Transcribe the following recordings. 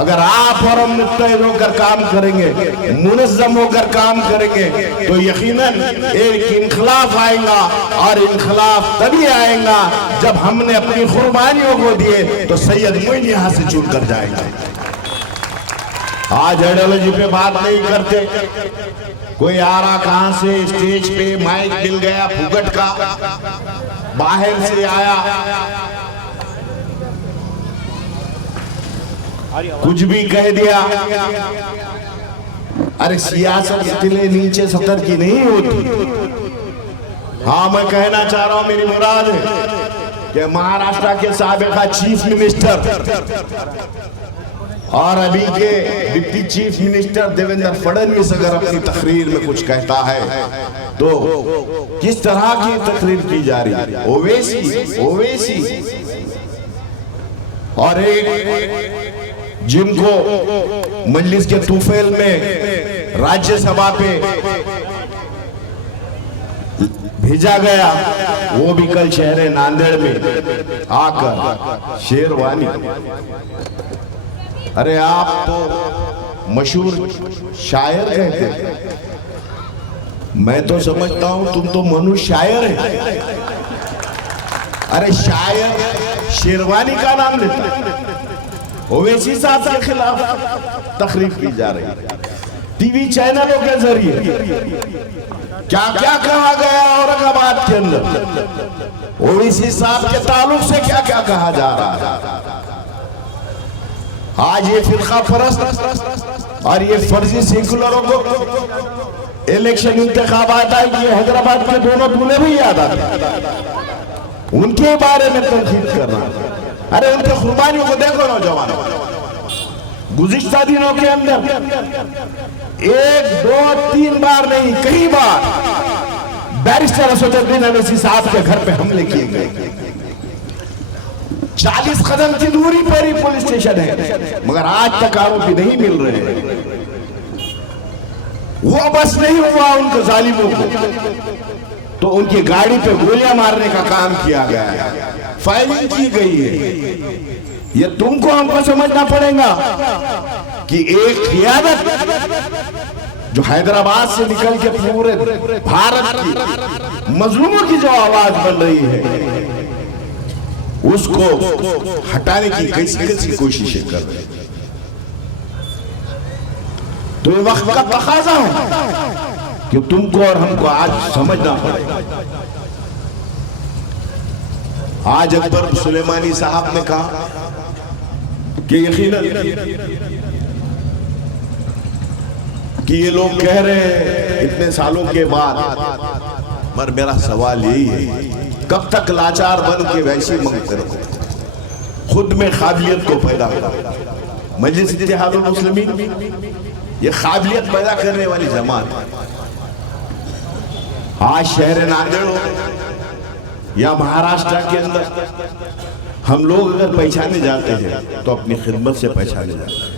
اگر آپ اور ہم متحد ہو کر کام کریں گے، منظم ہو کر کام کریں گے، تو یقیناً ایک انقلاب آئے گا، اور انقلاب تبھی آئے گا جب ہم نے اپنی قربانیوں کو دیے تو سید معین یہاں سے چن کر جائے گا۔ آج آئیڈیالوجی پہ بات نہیں کرتے، کوئی آ رہا کہاں سے، اسٹیج پہ مائک مل گیا پھگٹ کا، باہر سے آیا، کچھ بھی کہہ دیا۔ ارے سیاست قلعے نیچے صدر کی نہیں ہوتی۔ ہاں میں کہنا چاہ رہا ہوں، میری مراد ہے کہ مہاراشٹر کے سابقہ چیف منسٹر اور ابھی کے deputy chief minister Devendra Fadnavis اگر اپنی تقریر میں کچھ کہتا ہے تو کس طرح کی تقریر کی جا رہی ہے؟ اویسی اور ایک جن کو مجلس کے طوفیل میں راجیہ سبھا پہ بھیجا گیا، وہ بھی کل شہر ناندیڑ میں آ کر شیروانی۔ ارے آپ تو مشہور شاعر کہتے ہیں، میں تو سمجھتا ہوں تم تو منو شاعر ہے۔ ارے شاعر شیروانی کا نام لیتا، اویسی صاحب کے خلاف تقریر کی جا رہی ہے ٹی وی چینلوں کے ذریعے۔ کیا کیا کہا گیا اورنگ آباد کے اندر، اویسی صاحب کے تعلق سے کیا کیا کہا جا رہا ہے۔ آج یہ فرقہ پرست اور یہ فرضی سیکولروں کو الیکشن انتخابات آئی، یہ حیدرآباد کے دونوں دولے بھی یاد آتے ہیں، ان کے بارے میں تنقید کرنا۔ ارے ان کے قربانیوں کو دیکھو نوجوانوں، گزشتہ دنوں کے اندر ایک دو تین بار نہیں، کئی بار بیرسٹر اسدالدین اویسی صاحب کے گھر پہ حملے کیے گئے۔ 40 قدم کی دوری پر ہی پولیس اسٹیشن ہے، مگر آج تک آروپی نہیں مل رہے ہیں۔ وہ بس نہیں ہوا ان کے ظالموں کو، تو ان کی گاڑی پہ گولیاں مارنے کا کام کیا گیا ہے، فائرنگ کی گئی ہے۔ یہ تم کو ہم کو سمجھنا پڑے گا کہ ایک قیادت جو حیدرآباد سے نکل کے پورے بھارت کی مظلوموں کی جو آواز بن رہی ہے، اس کو ہٹانے کی کیسی کوششیں کر رہے ہیں۔ تو یہ وقت کا تقاضا ہے کہ تم کو اور ہم کو آج سمجھنا پڑے گا۔ آج اکبر سلیمانی صاحب نے کہا کہ یقیناً کہ یہ لوگ کہہ رہے ہیں اتنے سالوں کے بعد، مگر میرا سوال یہی ہے، کب تک لاچار بن کے ویسے منگتے رہو؟ خود میں قابلیت کو پیدا کرو۔ مجلس اتحاد المسلمین یہ قابلیت پیدا کرنے والی جماعت ہے۔ آج شہر ناندیڑ ہو یا مہاراشٹر کے اندر ہم لوگ اگر پہچانے جاتے ہیں تو اپنی خدمت سے پہچانے جاتے ہیں۔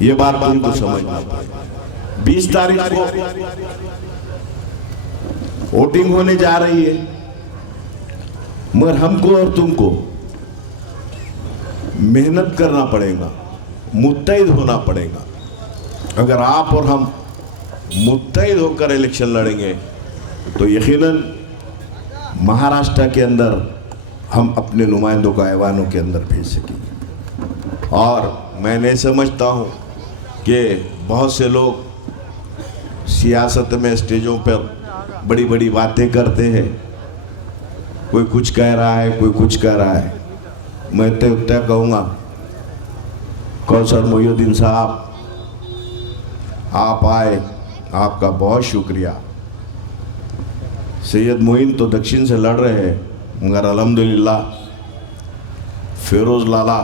یہ بات تم کو سمجھنا پڑے گا۔ 20 تاریخ کو ووٹنگ ہونے جا رہی ہے، مگر ہم کو اور تم کو محنت کرنا پڑے گا، متحد ہونا پڑے گا۔ اگر آپ اور ہم متحد ہو کر الیکشن لڑیں گے تو یقیناً مہاراشٹر کے اندر ہم اپنے نمائندوں کو ایوانوں کے اندر بھیج سکیں گے۔ اور میں نہیں سمجھتا ہوں کہ بہت سے لوگ سیاست میں اسٹیجوں پر بڑی بڑی باتیں کرتے ہیں، کوئی کچھ کہہ رہا ہے، کوئی کچھ کہہ رہا ہے۔ میں اتنا کہوں گا، کوثر محی الدین صاحب آپ آئے، آپ کا بہت شکریہ۔ سید معین تو دکشن سے لڑ رہے ہیں، مگر الحمدللہ فیروز لالا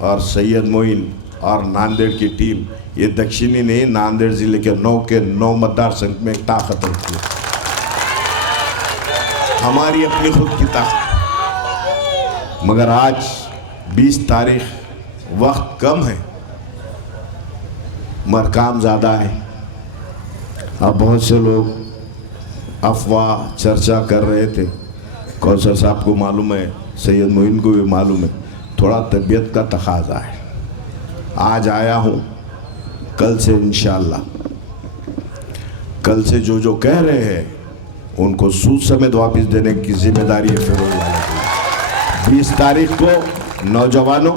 اور سید معین اور ناندیڑ کی ٹیم، یہ دکشنی نہیں، ناندیڑ ضلع کے 9 کے 9 متدار سنگھ میں ایک طاقت رکھتی ہے، ہماری اپنی خود کی طاقت۔ مگر آج 20 تاریخ وقت کم ہے، مگر کام زیادہ ہے۔ اب بہت سے لوگ افواہ چرچا کر رہے تھے، کوثر صاحب کو معلوم ہے، سید معین کو بھی معلوم ہے، تھوڑا طبیعت کا تقاضا ہے۔ آج آیا ہوں، کل سے انشاءاللہ، کل سے جو کہہ رہے ہیں ان کو سود سمیت واپس دینے کی ذمہ داری ہے فیروز والے کی۔ 20 تاریخ کو نوجوانوں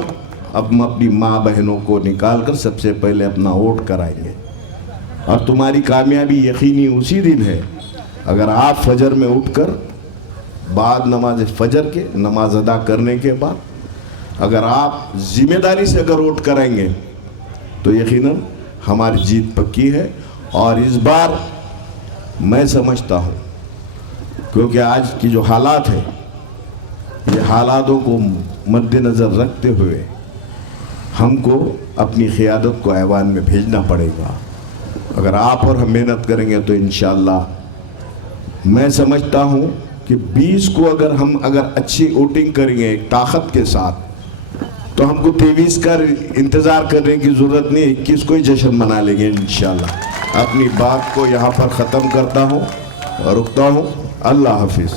اپنی ماں بہنوں کو نکال کر سب سے پہلے اپنا ووٹ کرائیں گے، اور تمہاری کامیابی یقینی اسی دن ہے اگر آپ فجر میں اٹھ کر بعد نماز فجر کے نماز ادا کرنے کے بعد اگر آپ ذمہ داری سے اگر ووٹ کریں گے تو یقیناً ہماری جیت پکی ہے۔ اور اس بار میں سمجھتا ہوں، کیونکہ آج کی جو حالات ہیں یہ حالاتوں کو مد نظر رکھتے ہوئے ہم کو اپنی قیادت کو ایوان میں بھیجنا پڑے گا۔ اگر آپ اور ہم محنت کریں گے تو انشاءاللہ میں سمجھتا ہوں کہ 20 کو اگر اچھی ووٹنگ کریں گے ایک طاقت کے ساتھ تو ہم کو 23 کا انتظار کرنے کی ضرورت نہیں، 21 کو ہی جشن منا لیں گے انشاءاللہ۔ اپنی بات کو یہاں پر ختم کرتا ہوں اور رکتا ہوں۔ اللہ حافظ۔